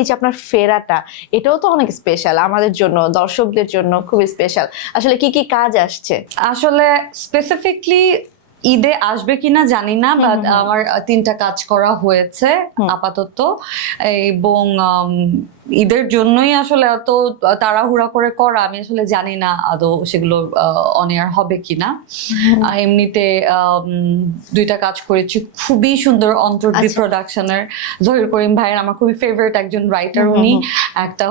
এই যে আপনার ফেরাটা, এটাও তো অনেক স্পেশাল আমাদের জন্য, দর্শকদের জন্য খুবই স্পেশাল। আসলে কি কি কাজ আসছে? আসলে স্পেসিফিকলি ঈদে আসবে কিনা জানি না, বাট আমার 3টা কাজ করা হয়েছে আপাতত, এবং ঈদের জন্যই আসলে এত তাড়াহুড়া করে করা, আমি আসলে জানি না আদৌ সেগুলো অন এয়ার হবে কিনা। এমনিতে 2টা কাজ করেছি খুবই সুন্দর, অন্তর্দ্বীপ প্রোডাকশনের, জহির করিম ভাইয়ের আমার খুবই ফেভারিট একজন রাইটার উনি। একটা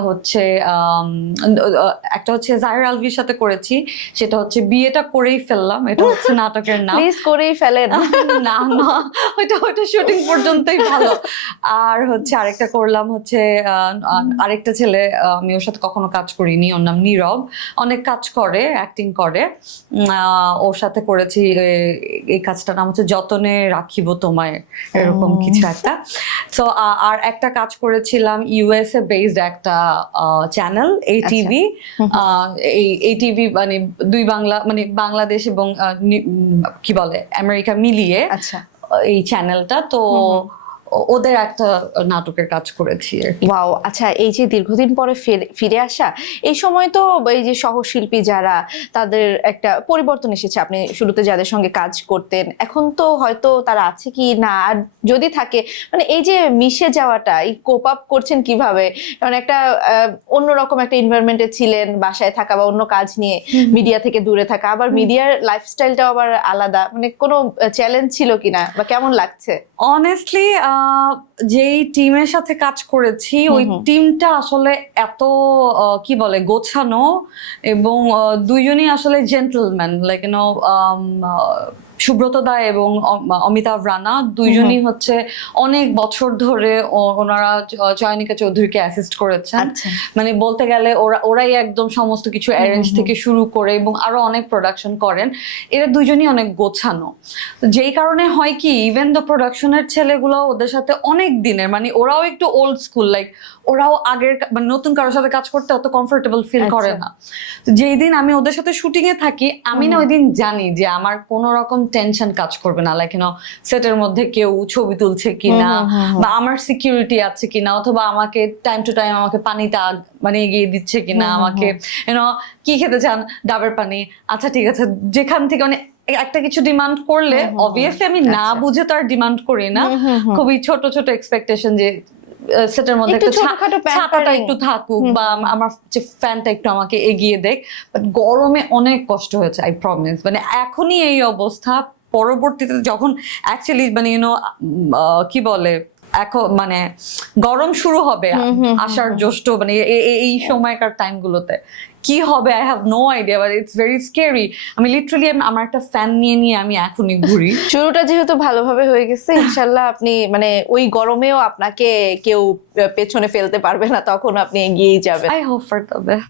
হচ্ছে জাহির আলভির সাথে করেছি, সেটা হচ্ছে বিয়েটা করেই ফেললাম, এটা হচ্ছে নাটকের নাম। প্লিজ করেই ফেলেন। না না, ওইটা শুটিং পর্যন্তই ভালো। আর হচ্ছে আরেকটা করলাম হচ্ছে আরেকটা ছেলে, আমি ওর সাথে কখনো কাজ করিনি, ওর নাম নীরব, অনেক কাজ করে, অ্যাক্টিং করে, ওর সাথে করেছি। এই কাজটার নাম হচ্ছে যতনে রাখিব তোমায়, এরকম কিছু একটা। তো আর একটা কাজ করেছিলাম ইউএসএ বেসড একটা চ্যানেল, ATV। ATV মানে দুই বাংলা, মানে বাংলাদেশ এবং কি বলে আমেরিকা মিলিয়ে এই চ্যানেলটা, তো ওদের একটা নাটকের কাজ করেছি। ওয়াও, আচ্ছা, এই যে দীর্ঘদিন পরে ফিরে আসা, এই সময় তো এই যে সহশিল্পী যারা, তাদের একটা পরিবর্তন এসেছে। আপনি শুরুতে যাদের সঙ্গে কাজ করতেন, এখন তো হয়তো তারা আছে কি না, আর যদি থাকে, মানে এই যে মিশে যাওয়াটা, এই কোপ আপ করছেন কিভাবে? কারণ একটা অন্যরকম একটা এনভায়রনমেন্টে ছিলেন, বাসায় থাকা বা অন্য কাজ নিয়ে মিডিয়া থেকে দূরে থাকা, আবার মিডিয়ার লাইফস্টাইলটাও আবার আলাদা, মানে কোনো চ্যালেঞ্জ ছিল কিনা বা কেমন লাগছে? অনেস্টলি যেই টিমের সাথে কাজ করেছি, ওই টিমটা আসলে এত কি বলে গোছানো, এবং দুইজনই আসলে জেন্টলম্যান, লাইক সুব্রত দা এবং অমিতাভ রানা দুইজনই হচ্ছে অনেক বছর ধরে ওনারা চয়নিকা চৌধুরীকে অ্যাসিস্ট করেছেন। মানে বলতে গেলে ওরাই একদম সমস্ত কিছু অ্যারেঞ্জ থেকে শুরু করে, এবং আরো অনেক প্রোডাকশন করেন। এরা দুইজনই অনেক গোছানো, যেই কারণে হয় কি, ইভেন দ্য প্রোডাকশনের ছেলেগুলো ওদের সাথে অনেক দিনের, মানে ওরাও একটু ওল্ড স্কুল, লাইক ওরাও আগের, মানে নতুন কারোর সাথে কাজ করতে অত কমফোর্টেবল ফিল করে না। যেই দিন আমি ওদের সাথে শুটিং এ থাকি, আমি না ওই দিন জানি যে আমার কোনো রকম টেনশন কাজ করবে না, লাইক সেটের মধ্যে কেউ ছবি তুলছে কিনা, বা আমার সিকিউরিটি আছে কিনা, অথবা আমাকে টাইম টু টাইম আমাকে পানিটা মানে এগিয়ে দিচ্ছে কিনা, আমাকে কি খেতে চান, ডাবের পানি, আচ্ছা ঠিক আছে, যেখান থেকে মানে একটা কিছু ডিমান্ড করলে অবভিয়াসলি আমি না বুঝে তো আর ডিমান্ড করি না, খুবই ছোট ছোট এক্সপেকটেশন, যে সেটার মধ্যে ছাতাটা একটু থাকুক, বা আমার যে ফ্যানটা একটু আমাকে এগিয়ে দেখ। বাট গরমে অনেক কষ্ট হয়েছে, আই প্রমিস। মানে এখনই এই অবস্থা, পরবর্তীতে যখন অ্যাকচুয়ালি মানে কি বলে, এখন মানে গরম শুরু হবে, আষাঢ় জ্যৈষ্ঠ, মানে এই সময়কার টাইম গুলোতে কি হবে, I have no idea, but it's very scary. আমি লিটারালি আমার একটা ফ্যান নিয়ে আমি এখনই ঘুরি। শুরুটা যেহেতু ভালোভাবে হয়ে গেছে, ইনশাল্লাহ আপনি মানে ওই গরমেও আপনাকে কেউ পেছনে ফেলতে পারবে না, তখন আপনি এগিয়েই যাবেন। I hope for the best.